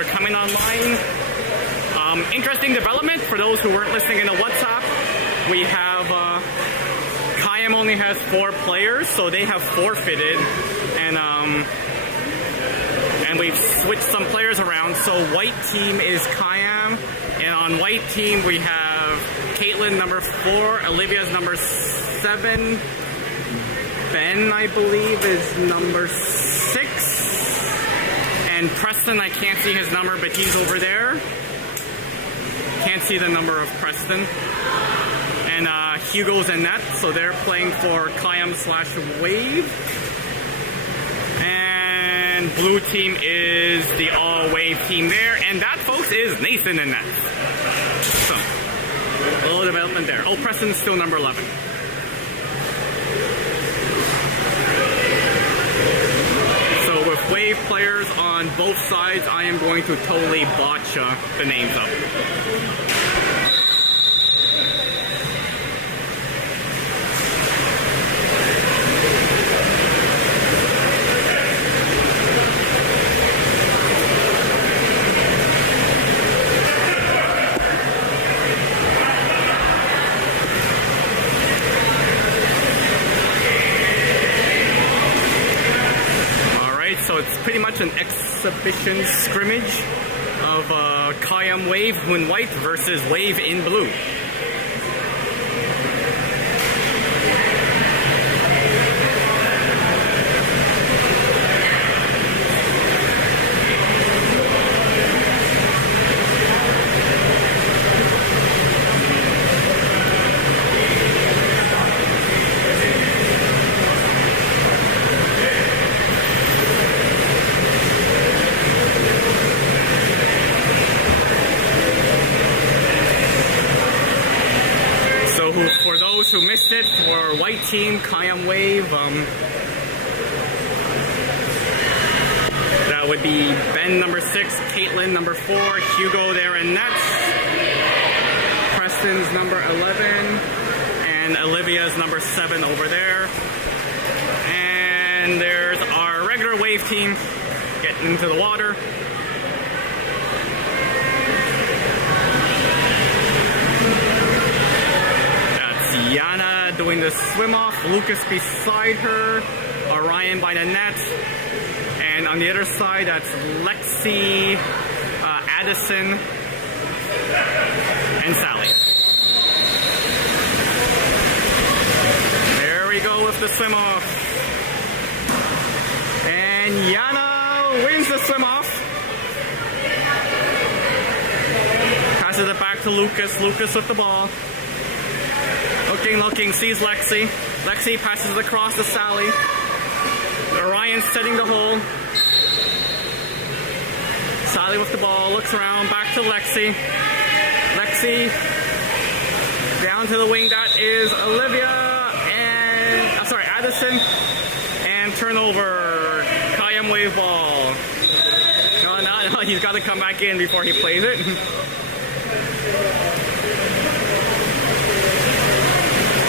are coming online. Interesting development for those who weren't listening in the WhatsApp. We have CAEM only has 4 players, so they have forfeited, and we've switched some players around. So white team is CAEM, and on white team we have Caitlin number 4, Olivia's number 7, Ben I believe is number 6, and Preston, I can't see his number, but he's over there. Can't see the number of Preston. And Hugo's in net, so they're playing for CAEM/Wave. And blue team is the all-Wave team there. And that, folks, is Nathan in net. So, a little development there. Oh, Preston's still number 11. So with Wave players on both sides, I am going to totally botch the names up. So it's pretty much an exhibition scrimmage of CAEM Wave in white versus Wave in blue. For those who missed it, for white team, CAEM Wave, that would be Ben number 6, Caitlin number 4, Hugo there in nets, Preston's number 11, and Olivia's number 7 over there. And there's our regular Wave team getting into the water. Yana doing the swim off, Lucas beside her, Orion by the net, and on the other side that's Lexi, Addison, and Sally. There we go with the swim off. And Yana wins the swim off. Passes it back to Lucas, Lucas with the ball. Looking, sees Lexi. Lexi passes it across to Sally. Orion's setting the hole. Sally with the ball, looks around, back to Lexi. Lexi, down to the wing, that is Olivia, and, Addison, and turnover, CAEM Wave ball. No, he's got to come back in before he plays it.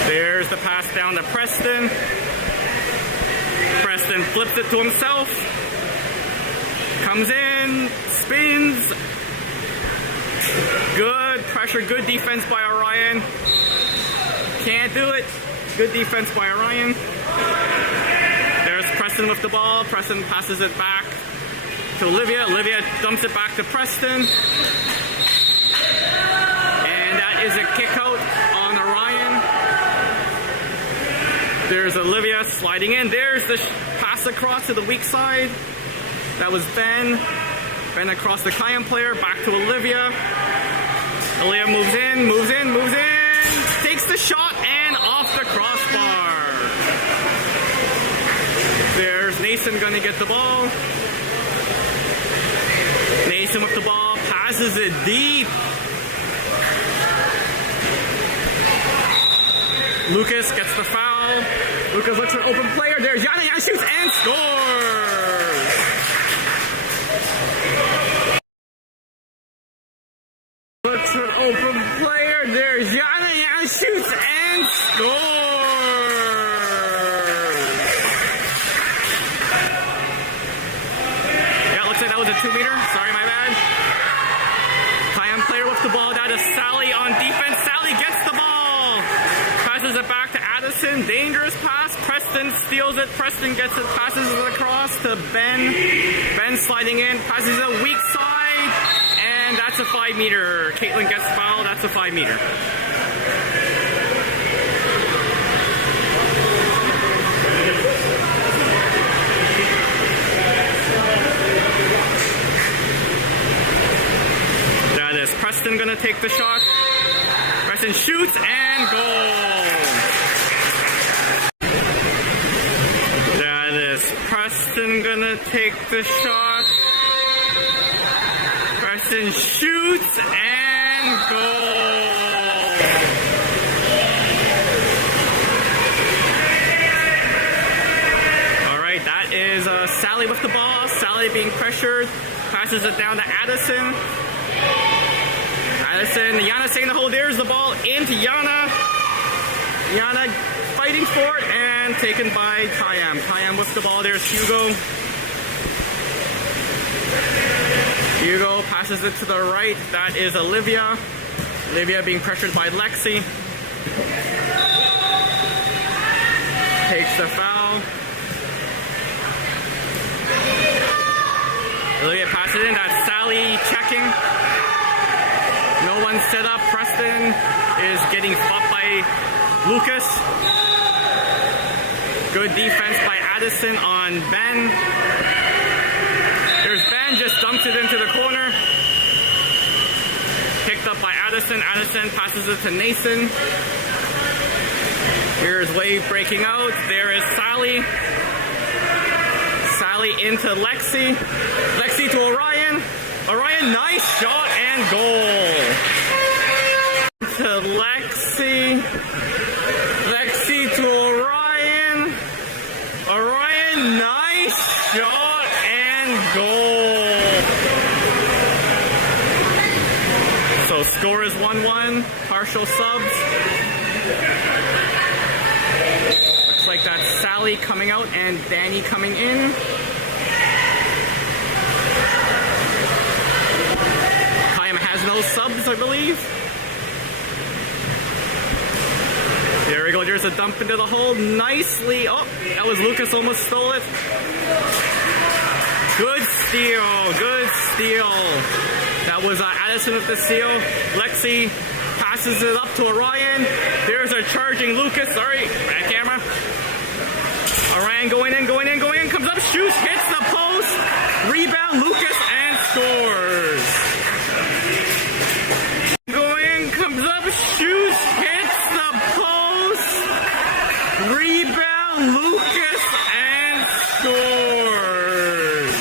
There's the pass down to Preston. Preston flips it to himself. Comes in, spins. Good pressure, good defense by Orion. Can't do it. Good defense by Orion. There's Preston with the ball. Preston passes it back to Olivia. Olivia dumps it back to Preston. And that is a kick out on Orion. There's Olivia sliding in. There's the pass across to the weak side. That was Ben. Ben across the CAEM player. Back to Olivia. Olivia moves in. Takes the shot and off the crossbar. There's Nathan going to get the ball. Nathan with the ball. Passes it deep. Lucas gets the foul. Lucas looks for an open player. There's Yana. Yana shoots and scores. Looks for an open player. There's Yana. Yana shoots and scores. Yeah, looks like that was a 2-meter. Sorry, my bad. Preston, dangerous pass. Preston steals it. Preston gets it, passes it across to Ben. Ben sliding in, passes it weak side, and that's a 5 meter. Caitlin gets fouled. That's a 5 meter. That is Preston gonna take the shot. Preston shoots and goal. That is Preston gonna take the shot. Preston shoots and goal. Alright, that is Sally with the ball. Sally being pressured. Passes it down to Addison. Addison, Yana staying the hole. There's the ball into Yana. Yana fighting for it and taken by CAEM. CAEM with the ball. There's Hugo. Hugo passes it to the right. That is Olivia. Olivia being pressured by Lexi. Takes the foul. Olivia passes it in. That's Sally checking. No one set up. Preston is getting fought by Lucas. Good defense by Addison on Ben. There's Ben, just dumps it into the corner. Picked up by Addison. Addison passes it to Nathan. Here's Wave breaking out. There is Sally. Sally into Lexi. Lexi to Orion. Orion, nice shot and goal. To Lexi. Lexi to Orion. Orion, nice shot and goal. So score is 1-1. Partial subs. Looks like that's Sally coming out and Danny coming in. No subs, I believe. There we go. There's a dump into the hole. Nicely. Oh, that was Lucas. Almost stole it. Good steal. Good steal. That was Addison with the steal. Lexi passes it up to Orion. There's a charging Lucas. Sorry, bad camera. Orion going in, going in, going in. Comes up, shoots, hits the post. Rebound, Lucas, and scores. Shoots, hits the post, rebound, Lucas, and scores.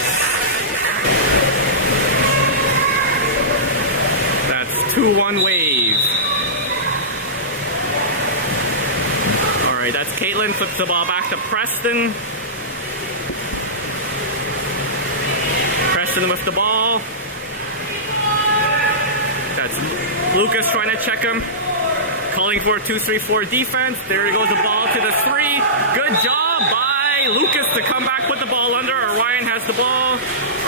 That's 2-1 Wave. Alright, that's Caitlin, flips the ball back to Preston. Preston with the ball. That's Lucas trying to check him. Calling for a 2-3-4 defense. There he goes, the ball to the 3. Good job by Lucas to come back, put the ball under. Orion has the ball.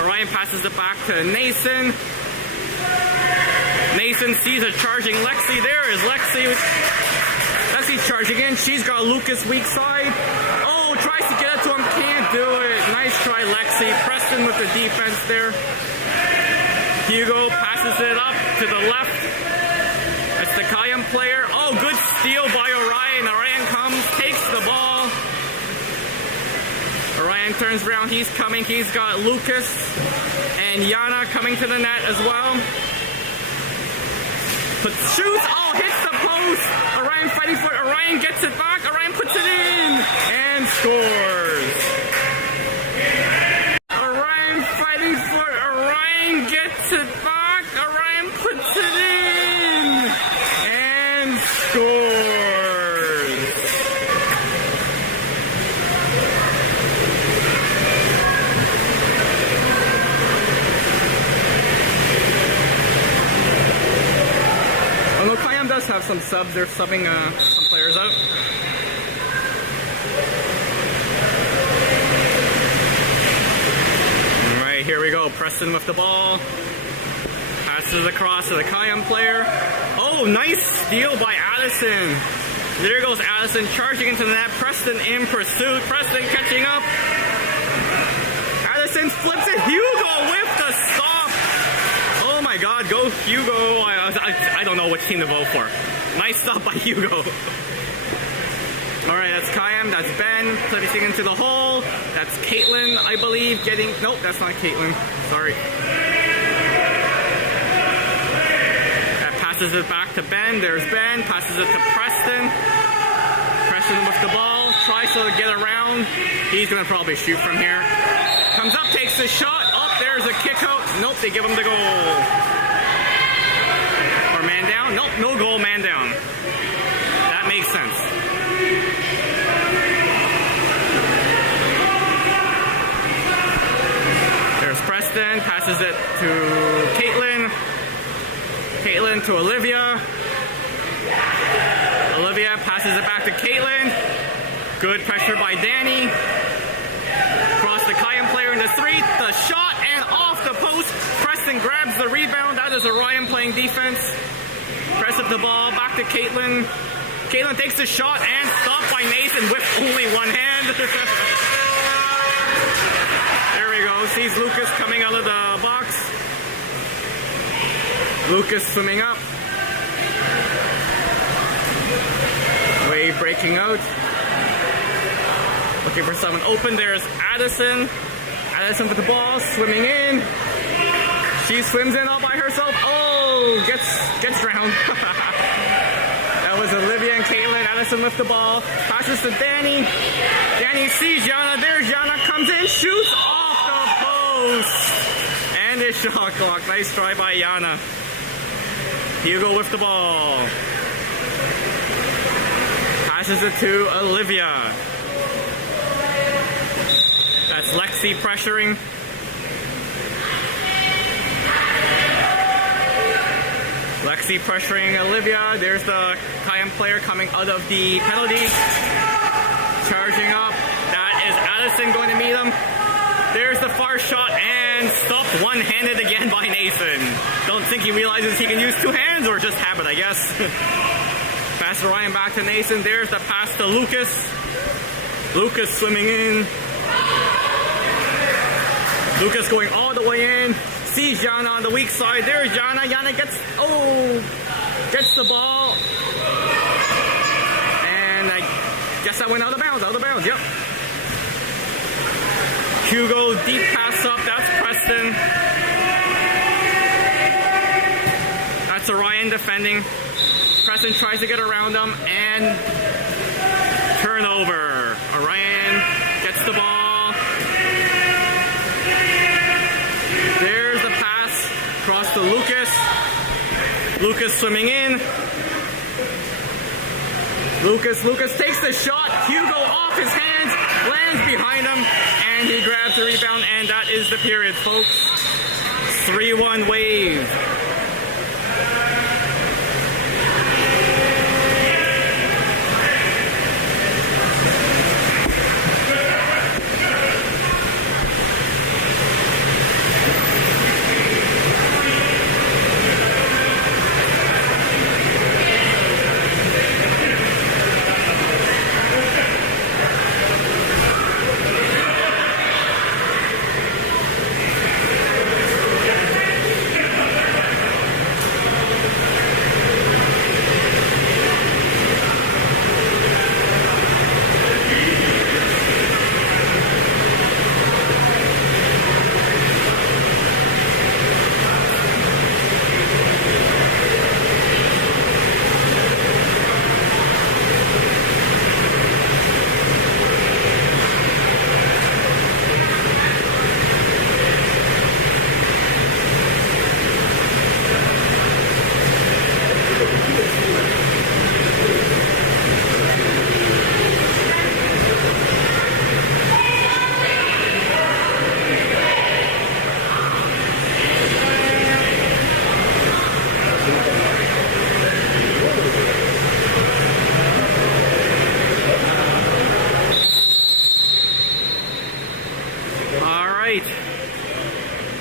Orion passes it back to Nathan. Nathan sees a charging Lexi. There is Lexi. Lexi's charging in. She's got Lucas weak side. Oh, tries to get it to him. Can't do it. Nice try, Lexi. Preston with the defense there. Hugo passes it up to the left. That's the CAEM player. Oh, good steal by Orion. Orion comes, takes the ball. Orion turns around. He's coming. He's got Lucas and Yana coming to the net as well. Shoots. Oh, hits the post. Orion fighting for it. Orion gets it back. Orion puts it in and scores. Orion fighting for it. Orion gets it back. Orion puts it in and scores. Although CAEM does have some subs, they're subbing some players out. Alright, here we go. Preston with the ball. Passes across to the CAEM player. Oh, nice steal by Addison. There goes Addison charging into the net. Preston in pursuit. Preston catching up. Addison flips it. Hugo with the stop. Oh my God, go Hugo. I don't know which team to vote for. Nice stop by Hugo. Alright, that's CAEM, that's Ben, placing into the hole. That's Caitlin, I believe, getting... Nope, that's not Caitlin. Sorry. That passes it back to Ben. There's Ben. Passes it to Preston. Preston with the ball. Tries to get around. He's going to probably shoot from here. Comes up, takes the shot. Oh, there's a kick out. Nope, they give him the goal. Or man down. Nope, no goal, man down. That makes sense. Preston passes it to Caitlin. Caitlin to Olivia. Olivia passes it back to Caitlin. Good pressure by Danny. Cross the CAEM player into three. The shot and off the post. Preston grabs the rebound. That is Orion playing defense. Press up the ball back to Caitlin. Caitlin takes the shot and stopped by Nathan with only one hand. There we go. Sees Lucas coming out of the box. Lucas swimming up. Wade breaking out. Looking for someone open. There's Addison. Addison with the ball, swimming in. She swims in all by herself. Oh, gets drowned. That was Olivia and Caitlin. Addison with the ball. Passes to Danny. Danny sees Jana. There's Jana. Comes in, shoots off the post. And a shot clock. Nice try by Jana. Hugo with the ball. Passes it to Olivia. That's Lexi pressuring. Lexi pressuring Olivia. There's the CAEM player coming out of the penalty. Charging up. That is Addison going to meet him. There's the far shot and stopped one-handed again by Nathan. Don't think he realizes he can use two hands, or just habit, I guess. Pass Ryan back to Nathan. There's the pass to Lucas. Lucas swimming in. Lucas going all the way in. Sees Jana on the weak side. There's Jana. Jana gets the ball. And I guess that went out of bounds. Yep. Hugo, deep pass up. That's Preston. That's Orion defending. Preston tries to get around him, and turnover. Orion gets the ball. There's the pass. Cross to Lucas. Lucas swimming in. Lucas takes the shot. Hugo off his hands, lands behind him, and he grabs the rebound, and that is the period, folks. 3-1 Wave.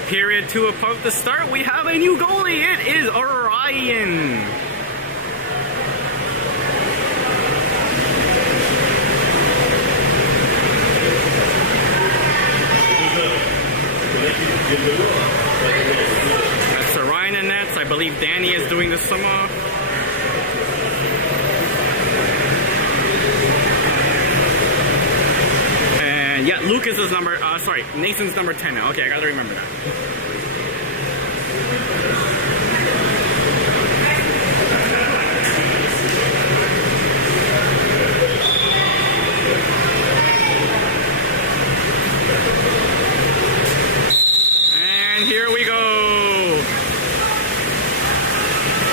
Period 2 about to start. We have a new goalie. It is Orion. That's Orion and nets. I believe Danny is doing the sum off. And yeah, Lucas is number, sorry, Nathan's number 10 now. Okay, I gotta remember that. Here we go.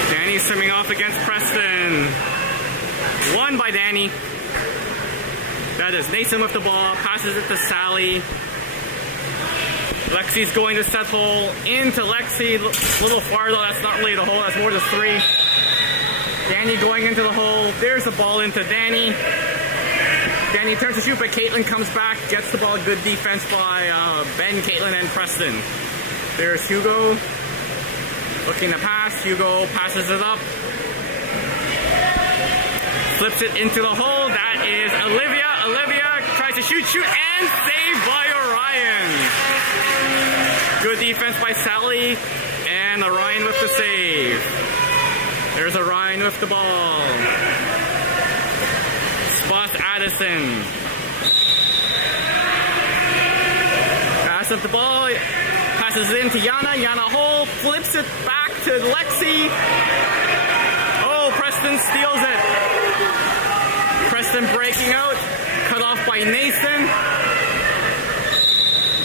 Danny simming off against Preston. Won by Danny. That is Nathan with the ball. Passes it to Sally. Lexi's going to set hole into Lexi. A little far though. That's not really the hole. That's more the 3. Danny going into the hole. There's the ball into Danny. Danny turns to shoot, but Caitlin comes back. Gets the ball. Good defense by Ben, Caitlin, and Preston. There's Hugo, looking to pass. Hugo passes it up, flips it into the hole. That is Olivia. Olivia tries to shoot, and saved by Orion. Good defense by Sally, and Orion with the save. There's Orion with the ball. Spots Addison. Pass up the ball. Passes it into Yana. Yana hole, flips it back to Lexi. Oh, Preston steals it. Preston breaking out. Cut off by Nathan.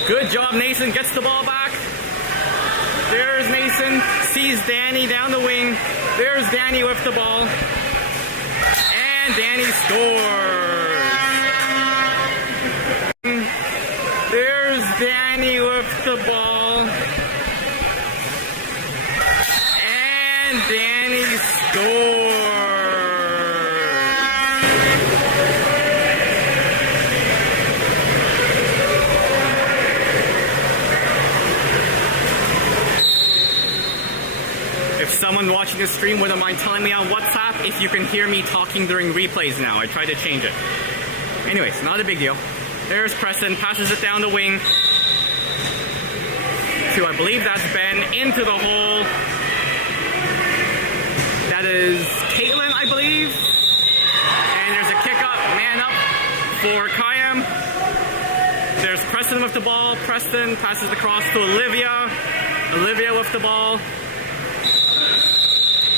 Good job, Nathan. Gets the ball back. There's Nathan. Sees Danny down the wing. There's Danny with the ball. And Danny scores. There's Danny with the ball. And Danny scores. If someone watching the stream wouldn't mind telling me on WhatsApp if you can hear me talking during replays now. I tried to change it. Anyways, not a big deal. There's Preston, passes it down the wing to, I believe that's Ben, into the hole. That is Caitlin, I believe. And there's a kick up, man up for CAEM. There's Preston with the ball. Preston passes across to Olivia. Olivia with the ball.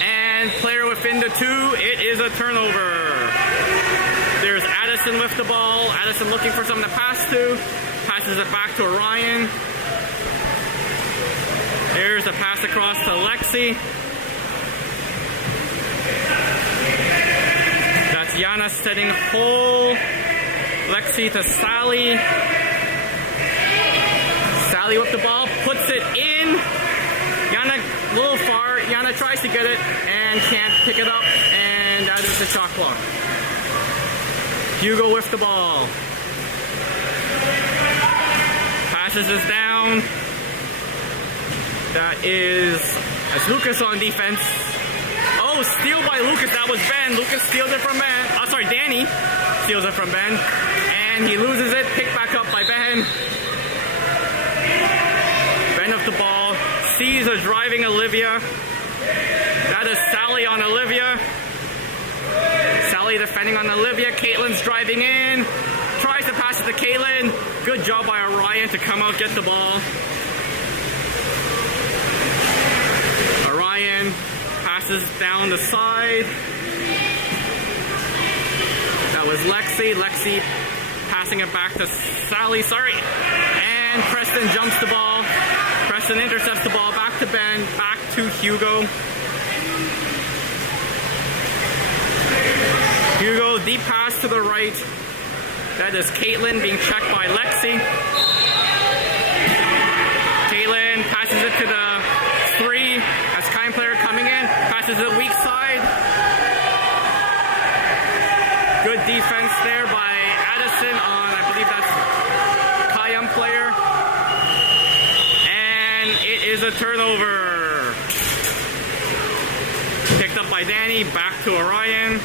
And player within the 2, it is a turnover. There's Addison with the ball. Addison looking for someone to pass to. Passes it back to Orion. There's a pass across to Lexi. That's Yana setting hole. Lexi to Sally. Sally with the ball. Puts it in. Yana a little far. Yana tries to get it and can't pick it up. And that is the shot clock. Hugo with the ball. Passes us down. That is, that's Lucas on defense. Oh, steal by Lucas. That was Ben. Lucas steals it from Ben. Oh, sorry, Danny steals it from Ben. And he loses it. Picked back up by Ben. Ben with the ball. Sees a driving Olivia. That is Sally on Olivia. Sally defending on Olivia. Caitlin's driving in. Tries to pass it to Caitlin. Good job by Orion to come out, get the ball. Orion passes down the side. That was Lexi. Lexi passing it back to Sally. Sorry. And Preston jumps the ball. Preston intercepts the ball. Back to Ben. Back to Hugo. Hugo, deep pass to the right. That is Caitlin being checked by Lexi. Caitlin passes it to the 3. That's CAEM player coming in. Passes it weak side. Good defense there by Addison on, I believe that's CAEM player. And it is a turnover. Picked up by Danny. Back to Orion.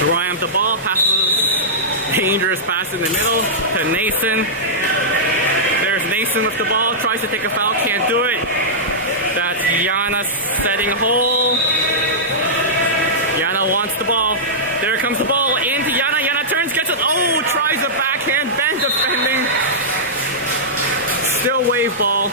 Ryan the ball, passes, dangerous pass in the middle to Nason. There's Nason with the ball, tries to take a foul, can't do it. That's Yana setting hole. Yana wants the ball. There comes the ball into Yana. Yana turns, gets it. Oh, tries a backhand, Ben defending. Still wave ball.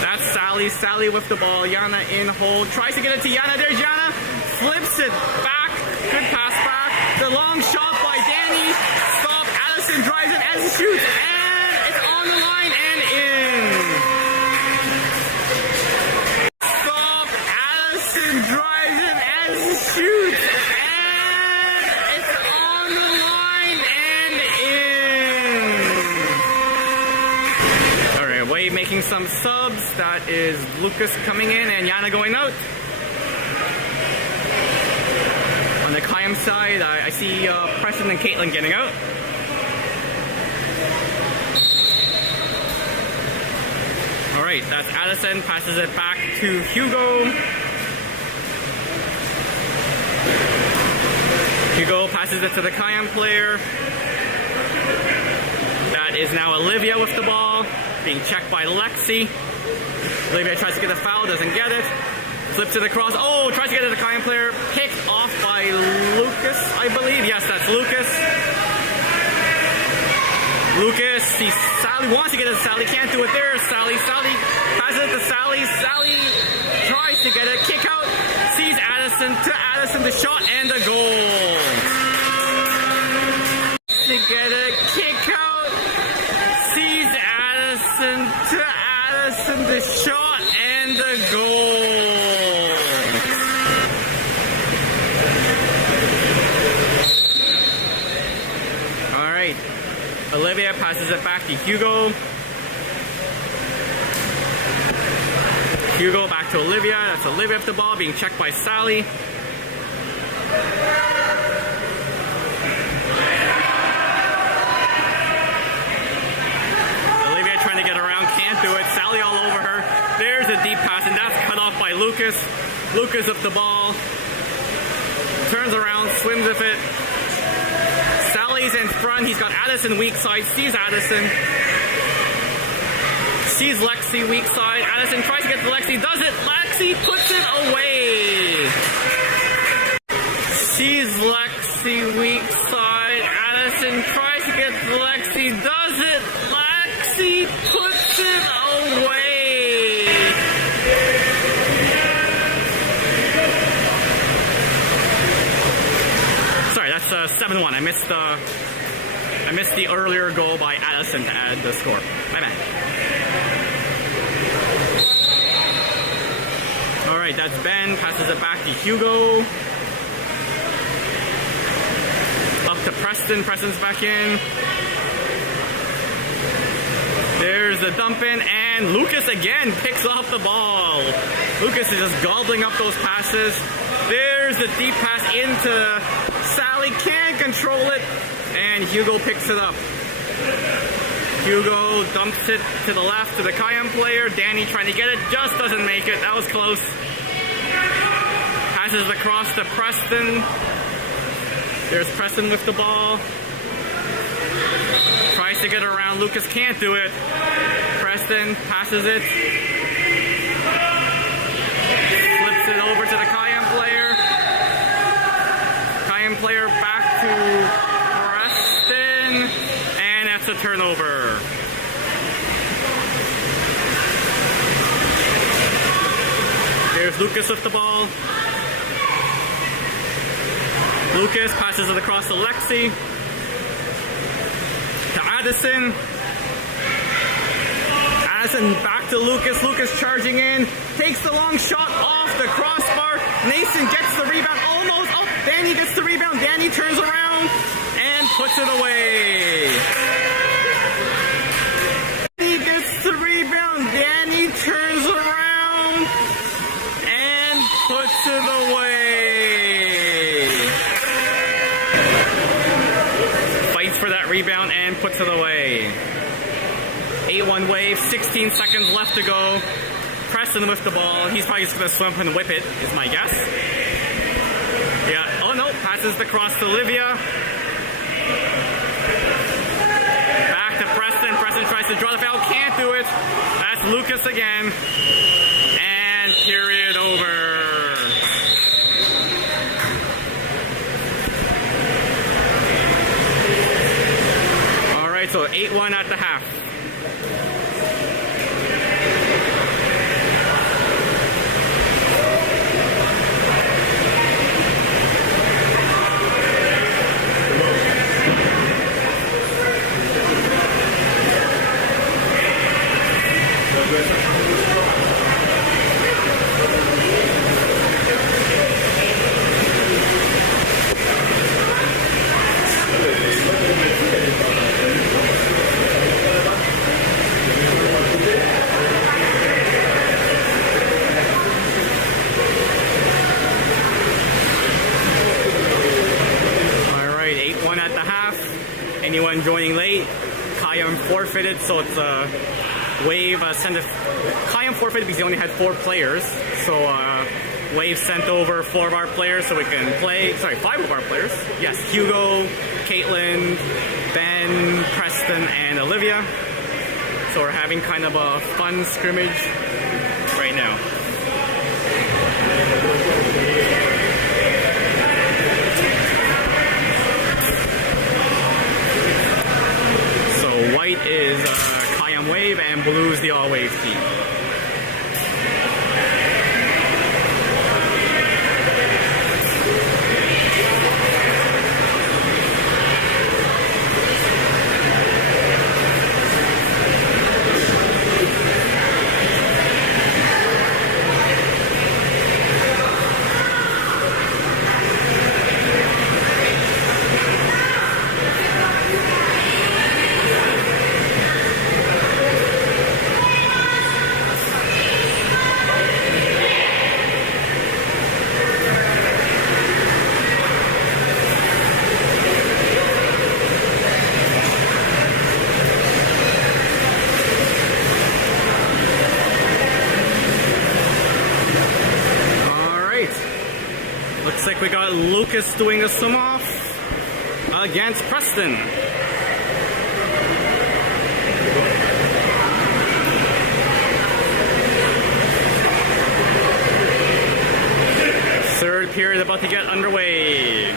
That's Sally. Sally with the ball. Yana in hold. Tries to get it to Yana. There's Yana. Flips it back. Good pass back. The long shot by Danny. Stop. Addison drives it and shoots. And it's on the line and in. Stop. Addison drives it and shoots. And it's on the line and in. Alright, Wade making some subs. That is Lucas coming in and Yana going out. On the CAEM side, I see Preston and Caitlin getting out. Alright, that's Addison, passes it back to Hugo. Hugo passes it to the CAEM player. That is now Olivia with the ball, being checked by Lexi. Olivia tries to get a foul, doesn't get it. Flips to the cross. Oh, tries to get it to the CAEM player. Picked off by Lucas, I believe. Yes, that's Lucas. Lucas sees Sally, wants to get it to Sally, can't do it there. Sally passes it to Sally. Sally tries to get it. Kick out. Sees Addison to Addison. The shot and the goal. To get it. Kick out. Sees Addison to Addison. The shot and the goal. Olivia passes it back to Hugo. Hugo back to Olivia. That's Olivia with the ball, being checked by Sally. Olivia trying to get around, can't do it. Sally all over her. There's a deep pass, and that's cut off by Lucas. Lucas with the ball. Turns around, swims with it. Sally's in front. He's got Addison weak side. Sees Addison. Sees Lexi weak side. Addison tries to get to Lexi. Does it. Lexi puts it away. Sees Lexi weak side. Addison tries to get to Lexi. Does it. Lexi puts it away. Sorry, that's 7-1. I missed the earlier goal by Addison to add the score. My bad. All right, that's Ben. Passes it back to Hugo. Up to Preston. Preston's back in. There's the dump in, and Lucas again picks off the ball. Lucas is just gobbling up those passes. There's the deep pass into Sally. Can't control it. And Hugo picks it up. Hugo dumps it to the left to the CAEM player. Danny trying to get it, just doesn't make it. That was close. Passes across to Preston. There's Preston with the ball. Tries to get around. Lucas can't do it. Preston passes it. Flips it over to the CAEM player. CAEM player back to Preston. And that's a turnover. There's Lucas with the ball. Lucas passes it across to Lexi. To Addison. Addison back to Lucas. Lucas charging in. Takes the long shot off the crossbar. Nason gets the rebound. Almost. Oh, Danny gets the rebound. Danny turns around and puts it away. Danny gets the rebound. Danny turns around and puts it away. Fights for that rebound and puts it away. 8-1 wave, 16 seconds left to go. Preston with the ball. He's probably just going to swim and whip it, is my guess. Passes the cross to Olivia. Back to Preston. Preston tries to draw the foul. Can't do it. That's Lucas again. And period over. All right, so 8-1 at the half. Anyone joining late, CAEM forfeited, so it's a Wave sent CAEM forfeited because he only had 4 players. So Wave sent over 4 of our players so we can play, 5 of our players. Yes, Hugo, Caitlin, Ben, Preston, and Olivia. So we're having kind of a fun scrimmage right now. White is CAEM Wave and blue is the All Wave team. Looks like we got Lucas doing a swim off against Preston. Third period about to get underway.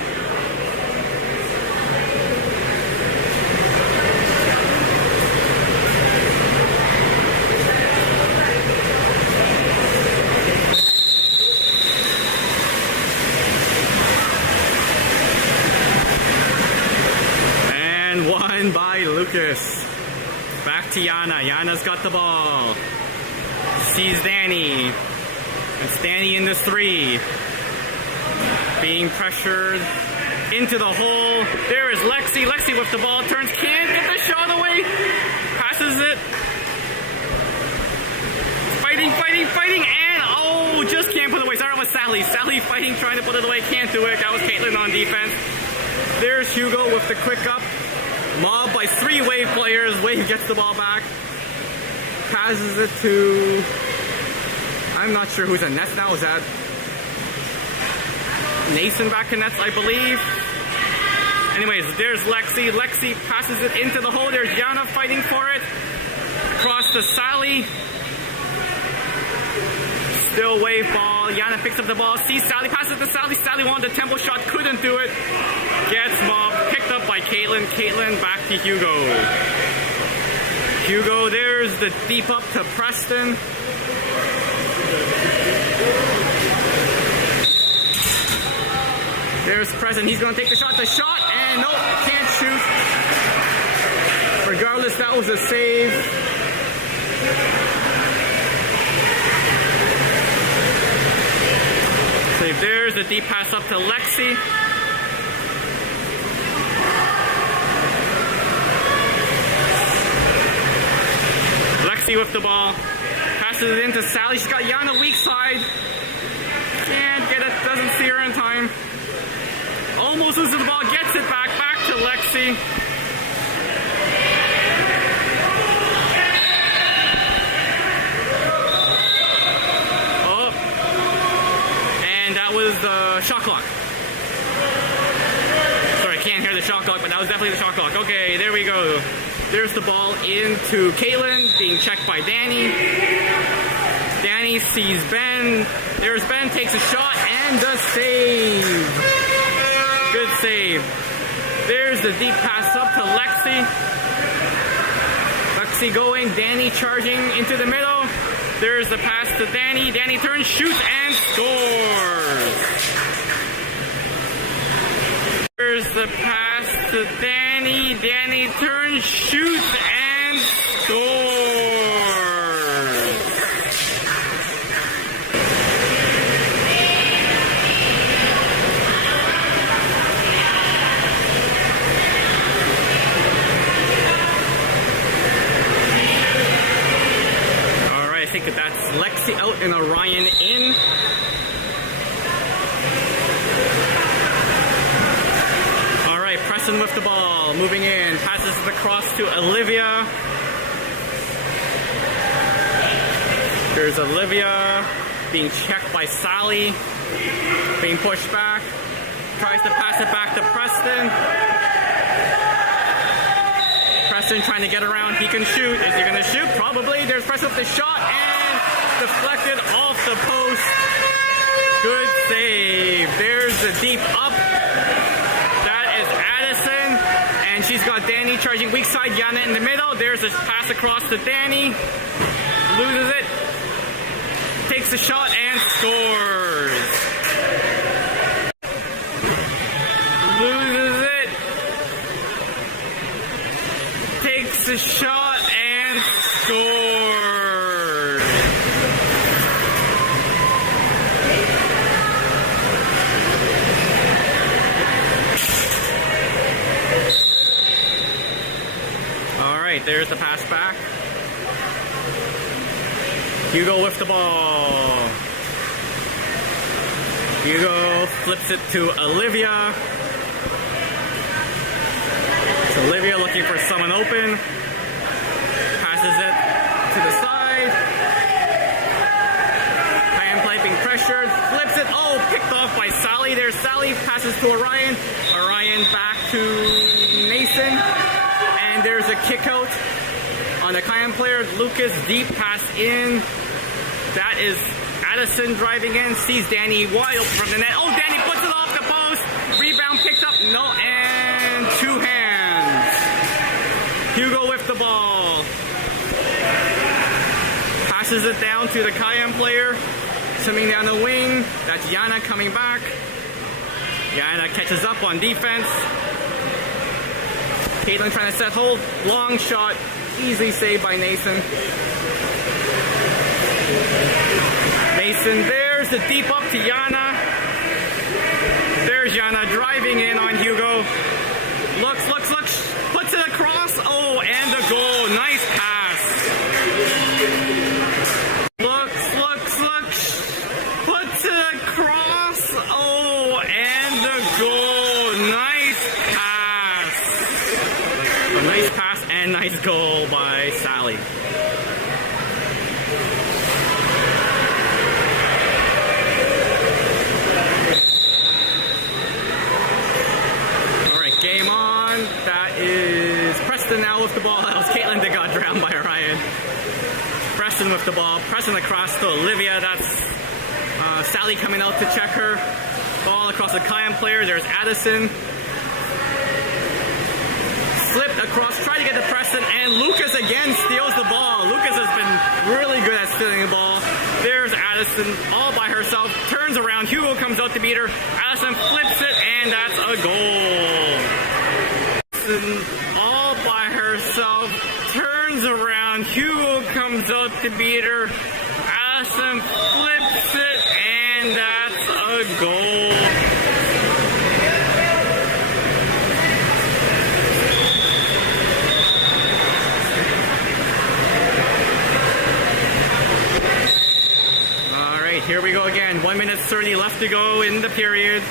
By Lucas. Back to Yana. Yana's got the ball. Sees Danny. It's Danny in the 3. Being pressured into the hole. There is Lexi. Lexi with the ball. Turns. Can't get the shot away. Passes it. Fighting. And oh, just can't put it away. Sorry, it was Sally. Sally fighting, trying to put it away. Can't do it. That was Caitlin on defense. There's Hugo with the quick up. Mobbed by 3 Wave players. Wave gets the ball back. Passes it to... I'm not sure who's in nets now. Is that Nathan back in nets, I believe? Anyways, there's Lexi. Lexi passes it into the hole. There's Yana fighting for it. Across to Sally. Still Wave ball. Yana picks up the ball. Sees Sally. Passes it to Sally. Sally wanted a tempo shot. Couldn't do it. Gets mobbed. Picked up by Caitlin. Caitlin back to Hugo. Hugo, there's the deep up to Preston. There's Preston. He's going to take the shot. The shot, and nope, can't shoot. Regardless, that was a save. Save. There's the deep pass up to Lexi. With the ball, passes it into Sally. She's got Yana weak side. Can't get it, doesn't see her in time. Almost loses the ball, gets it back to Lexi. Oh, and that was the shot clock. That was definitely the shot clock. Okay, there we go. There's the ball into Caitlin, being checked by Danny. Danny sees Ben. There's Ben, takes a shot and the save. Good save. There's the deep pass up to Lexi. Lexi going, Danny charging into the middle. There's the pass to Danny. Danny turns, shoots, and scores. There's the pass to Danny. Danny turns, shoots, and scores. I think that's Lexi out and Orion in. Alright, Preston with the ball, moving in, passes it across to Olivia. There's Olivia being checked by Sally, being pushed back, tries to pass it back to Preston. Preston trying to get around, he can shoot. Is he going to shoot? Probably. There's Preston with the shot and deflected off the post. Good save. There's the deep up. That is Addison. And she's got Danny charging weak side, Yana in the middle. There's a pass across to Danny. Loses it. Takes the shot and scores. Loses it. Takes the shot and scores. All right, there's the pass back. Hugo with the ball. Hugo flips it to Olivia. It's Olivia looking for someone open. Passes it to the side. Hand play being pressured. Flips it. Oh, picked off by Sally. There's Sally. Passes to Orion. Orion back to Mason. And there's a kick out on the CAEM player. Lucas, deep pass in. That is Addison driving in. Sees Danny wide open from the net. Oh, Danny puts it off the post. Rebound picked up. No, and two hands. Hugo with the ball. Passes it down to the CAEM player. Swimming down the wing. That's Yana coming back. Yana catches up on defense. Caitlin trying to set hold. Long shot. Easily saved by Nathan. Mason, there's the deep up to Yana. There's Yana driving in on Hugo. Looks, puts it across. Oh, and the goal. Nice pass. Looks, puts it across. Oh, and the goal. Nice pass. A nice pass and nice goal by Sally. Game on. That is Preston now with the ball. That was Caitlin that got drowned by Orion. Preston with the ball. Preston across to Olivia. That's Sally coming out to check her. Ball across the CAEM player. There's Addison. Slipped across. Tried to get to Preston. And Lucas again steals the ball. Lucas has been really good at stealing the ball. There's Addison all by herself. Turns around. Hugo comes out to beat her. Addison flips it. And that's a goal. All by herself, turns around, Hugo comes out to beat her, Addison flips it, and that's a goal. Alright, here we go again. 1 minute 30 left to go in the period.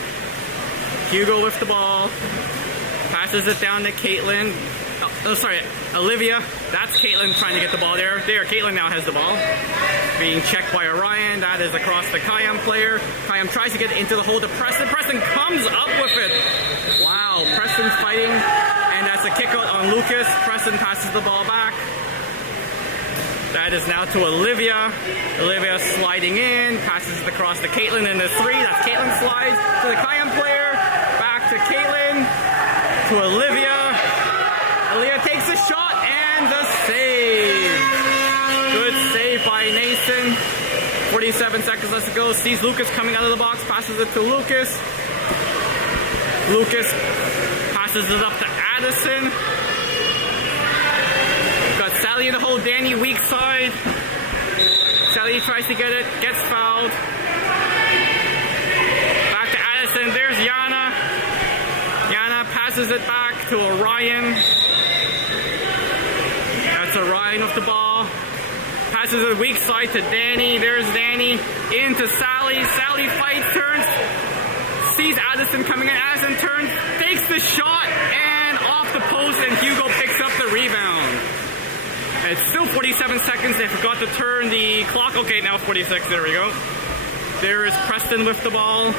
Hugo with the ball. Passes it down to Caitlin. Olivia. That's Caitlin trying to get the ball there. Caitlin now has the ball. Being checked by Orion. That is across the CAEM player. CAEM tries to get into the hole to Preston. Preston comes up with it. Wow, Preston's fighting. a kick out on Lucas. Preston passes the ball back. That is now to Olivia. Olivia sliding in, passes it across to Caitlin in the 3. That's Caitlin slides to the CAEM player. Back to Caitlin. To Olivia. Olivia takes a shot and the save. Good save by Nathan. 47 seconds left to go. Sees Lucas coming out of the box, passes it to Lucas. Lucas passes it up to Addison. Got Sally in the hole, Danny weak side. Sally tries to get it, gets fouled. Back to Addison, there's Yana. Yana passes it back to Orion. That's Orion with the ball. Passes it weak side to Danny, there's Danny. Into Sally, Sally fights, turns. Sees Addison coming in, Addison turns, takes the shot, and off the post, and Hugo picks up the rebound. It's still 47 seconds. They forgot to turn the clock. Okay, now 46. There we go. There is Preston with the ball.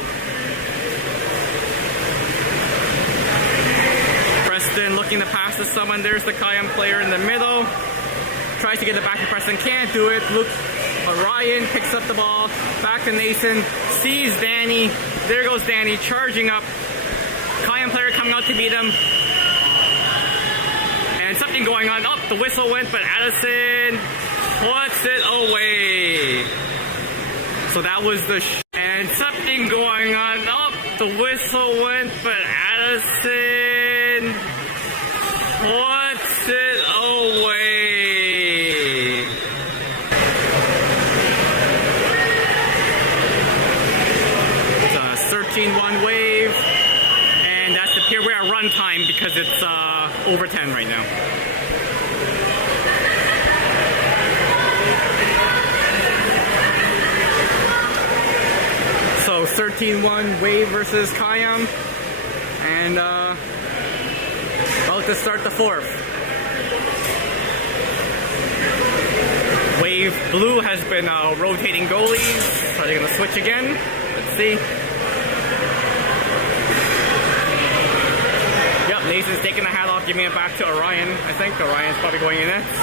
Preston looking to pass to someone. There's the CAEM player in the middle. Tries to get it back to Preston. Can't do it. Luke Orion picks up the ball. Back to Nathan. Sees Danny. There goes Danny charging up. CAEM player coming out to meet him. And something going on. Oh, the whistle went, but Addison puts it away. So that was the and something going on. Oh, the whistle went, but Addison puts it away. It's a 13-1 wave. And that's the period we're at runtime because it's over 10 right now. So 13-1 Wave versus CAEM, and about to start the 4th. Wave Blue has been rotating goalies. Are they going to switch again? Let's see. Yep, Nathan's taking the hat off, giving it back to Orion. I think Orion's probably going in next.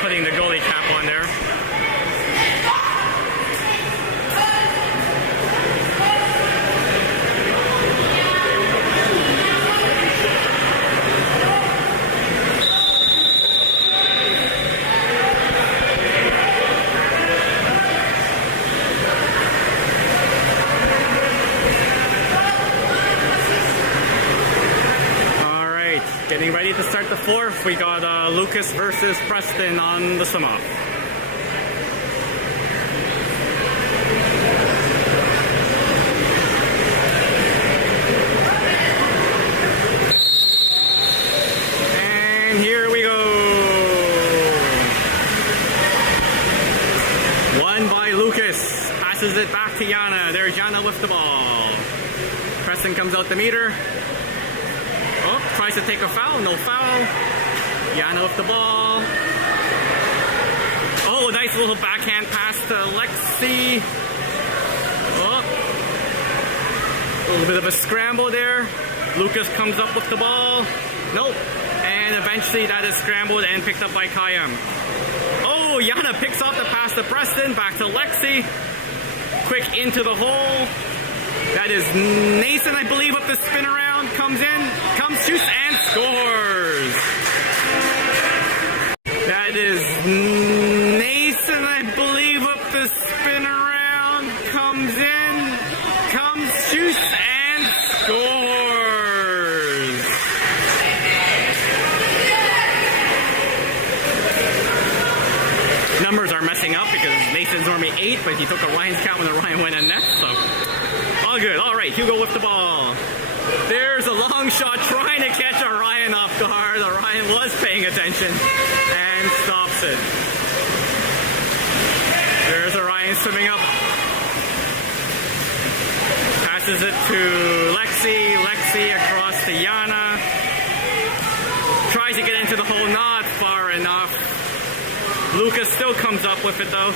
Putting the goalie cap on there. Getting ready to start the 4th. We got Lucas versus Preston on the swim-off. And here we go. Won by Lucas. Passes it back to Yana. There's Yana with the ball. Preston comes out to meet her. Oh, tries to take a foul, no foul. Yana with the ball. Oh, nice little backhand pass to Lexi. Oh, a little bit of a scramble there. Lucas comes up with the ball. Nope. And eventually that is scrambled and picked up by CAEM. Oh, Yana picks off the pass to Preston. Back to Lexi. Quick into the hole. That is Nathan, I believe, with the spin around. Comes in, shoots, and scores. That is Nathan, I believe, with the spin around. Comes in, shoots, and scores. Numbers are messing up because Nathan's normally 8, but he took Orion's count when Orion went in next, so all good. All right, Hugo with the ball. There's a long shot trying to catch Orion off guard. Orion was paying attention and stops it. There's Orion swimming up. Passes it to Lexi. Lexi across to Yana. Tries to get into the hole, not far enough. Lucas still comes up with it though.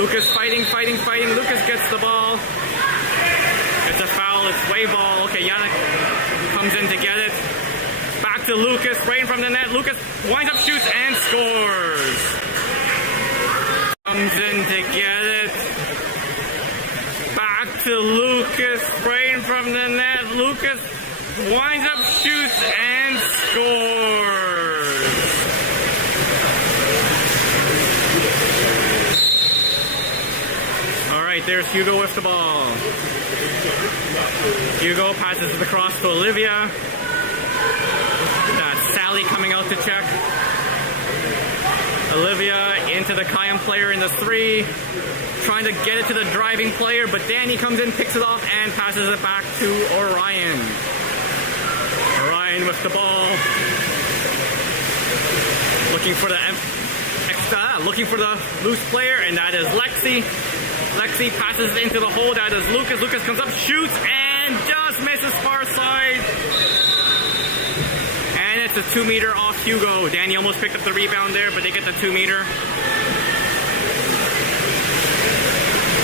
Lucas fighting. Lucas gets the ball. It's a foul, it's wave ball. Okay, Yana comes in to get it. Back to Lucas, right in from the net. Lucas winds up, shoots, and scores. Comes in to get it. Back to Lucas, right in from the net. Lucas winds up, shoots, and scores. All right, there's Hugo with the ball. Hugo passes it across to Olivia. That's Sally coming out to check. Olivia into the CAEM player in the 3. Trying to get it to the driving player, but Danny comes in, picks it off, and passes it back to Orion. Orion with the ball. Looking for the loose player, and that is Lexi. Lexi passes it into the hole. That is Lucas. Lucas comes up, shoots, and just misses far side. And it's a 2-meter off Hugo. Danny almost picked up the rebound there, but they get the 2-meter.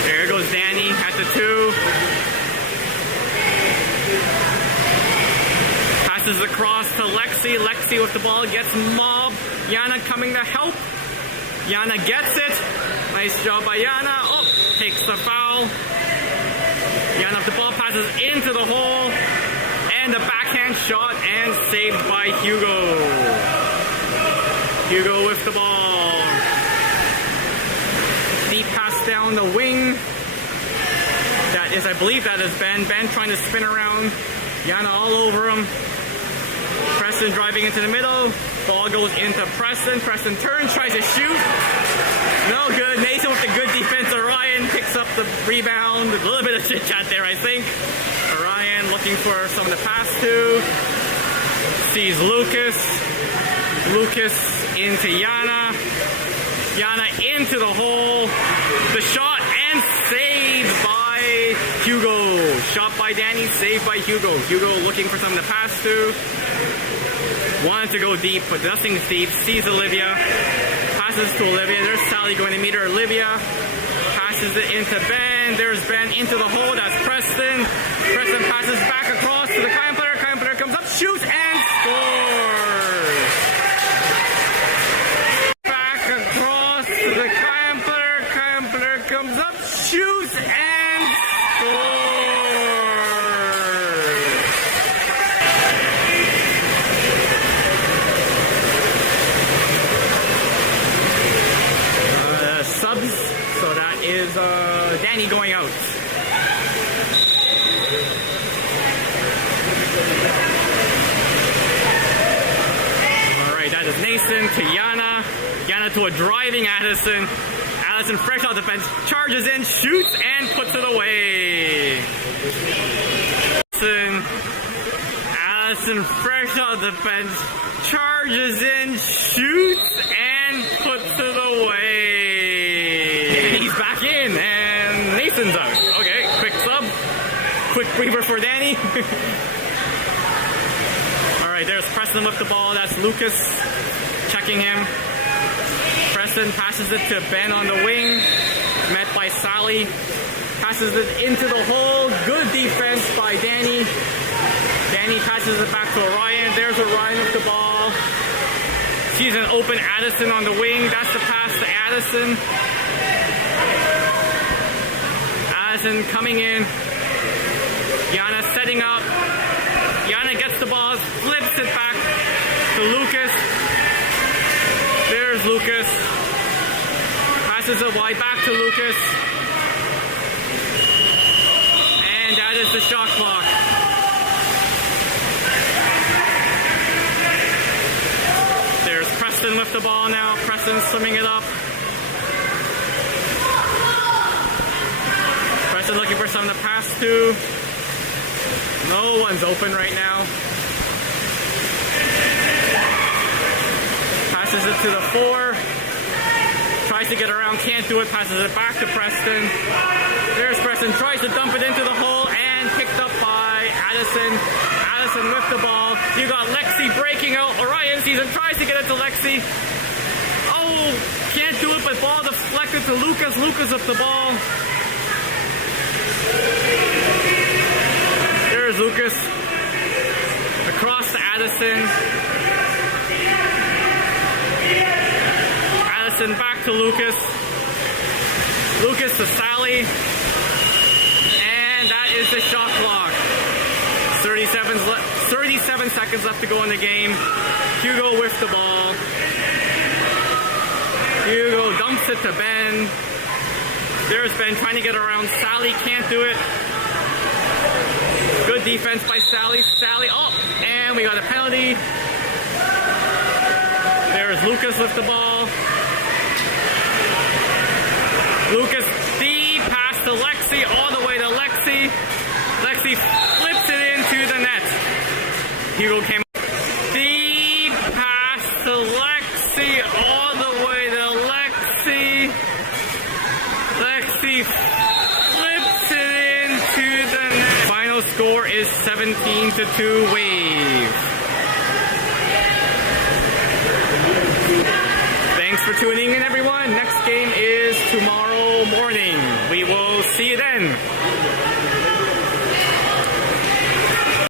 There goes Danny at the 2. Passes across to Lexi. Lexi with the ball gets mobbed. Yana coming to help. Yana gets it. Nice job by Yana. Oh, takes the foul. Yana with the ball passes into the hole. And a backhand shot and saved by Hugo. Hugo with the ball. Deep pass down the wing. That is, I believe that is Ben. Ben trying to spin around. Yana all over him. Preston driving into the middle. Ball goes into Preston. Preston turns, tries to shoot. No good. Nathan with the good defense. Orion picks up the rebound. A little bit of chit chat there, I think. Orion looking for someone to pass to. Sees Lucas. Lucas into Yana. Yana into the hole. The shot and saved by Hugo. Shot by Danny, saved by Hugo. Hugo looking for someone to pass to. Wanted to go deep, but nothing's deep. Sees Olivia. Passes to Olivia. There's Sally going to meet her. Olivia passes it into Ben. There's Ben into the hole. That's Preston. Preston passes back across to the CAEM player. CAEM player comes up, shoots, and scores. Back across to the CAEM player. CAEM player comes up, shoots, and scores. Subs, so that is Danny going out. Alright, that is Nathan to Yana. Yana to a driving Addison. Addison fresh off the bench, charges in, shoots, and puts it away. Addison fresh off the bench, charges in, shoots, and puts it away. He's back in, and Nathan's out. Okay, quick sub. Quick breather for Danny. Alright, there's Preston with the ball. That's Lucas checking him. Preston passes it to Ben on the wing. Met by Sally. Passes it into the hole. Good defense by Danny. Danny passes it back to Orion. There's Orion with the ball. Sees an open Addison on the wing. That's the pass to Addison. Addison coming in. Yana setting up. Yana gets the ball, flips it back to Lucas. There's Lucas. Passes it wide back to Lucas. And that is the shot clock. There's Preston with the ball now. Preston swimming it up. Preston looking for someone to pass to. No one's open right now. Passes it to the 4. Tries to get around, can't do it. Passes it back to Preston. There's Preston, tries to dump it into the hole and picked up by Addison. Addison with the ball. You got Lexi breaking out. Orion sees him, tries to get it to Lexi. Oh, can't do it, but ball deflected to Lucas. Lucas with the ball. There's Lucas. Across to Addison. Addison back to Lucas. Lucas to Sally. And that is the shot clock. 37 seconds left to go in the game. Hugo with the ball. Hugo dumps it to Ben. There's Ben trying to get around Sally. Can't do it. Good defense by Sally. Sally, oh, and we got a penalty. There's Lucas with the ball. Lucas, deep pass to Lexi, all the way to Lexi. Lexi flips it into the net. Hugo came. Deep pass to Lexi, all the way to Lexi. Lexi flips it into the net. Final score is 17-2 Wave. Thanks for tuning in, everyone. Next game is tomorrow morning. We will see you then.